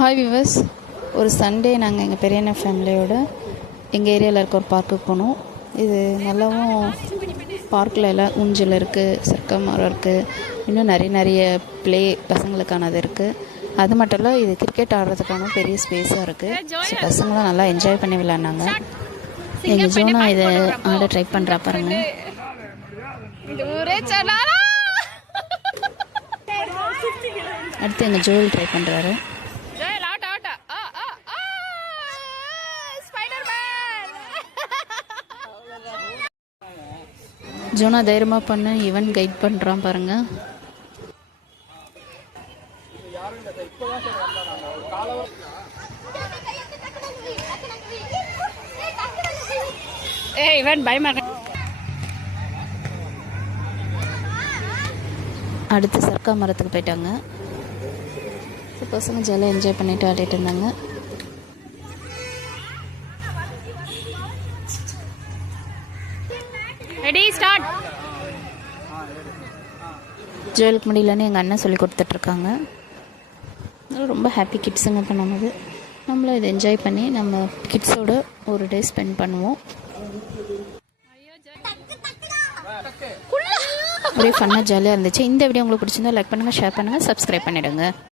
Hi viewers, ஒரு Sunday நாங்கள் எங்கள் பெரியண்ண ஃபேமிலியோட எங்கள் ஏரியாவில் இருக்க ஒரு பார்க்குக்கு போனோம். இது நல்லாவும் பார்க்கில் எல்லாம் ஊஞ்சல் இருக்குது, சர்க்கா மரம் இருக்குது, இன்னும் நிறைய ப்ளே பசங்களுக்கானது இருக்குது. அது மட்டும் இல்லை, இது கிரிக்கெட் ஆடுறதுக்கான பெரிய ஸ்பேஸாக இருக்குது. ஸோ பசங்களாம் நல்லா என்ஜாய் பண்ணி விளையாடினாங்க. எங்கள் ஜோனா இதை ஆட ட்ரை பண்ணுறா பாருங்க. அடுத்து எங்கள் ஜோல் ட்ரை பண்ணுறாரு. ஜோனா தைரியமாக பண்ண இவன் கைட் பண்ணுறான் பாருங்க. இவன் பயமா. அடுத்து சர்க்கா மரத்துக்கு போயிட்டாங்க. பசங்க ஜாலியாக என்ஜாய் பண்ணிட்டு ஆடிட்டு இருந்தாங்க. Ready start. ஜுவலுக்கு முடியலன்னு எங்கள் அண்ணன் சொல்லி கொடுத்துட்ருக்காங்க. ரொம்ப ஹாப்பி கிட்ஸுங்க பண்ணும்போது நம்மளும் இதை என்ஜாய் பண்ணி நம்ம கிட்ஸோட ஒரு டே ஸ்பெண்ட் பண்ணுவோம். ஒரே ஃபன்னாக ஜாலியாக இருந்துச்சு. இந்த வீடியோ உங்களுக்கு பிடிச்சிருந்தா லைக் பண்ணுங்கள், ஷேர் பண்ணுங்கள், சப்ஸ்கிரைப் பண்ணிவிடுங்க.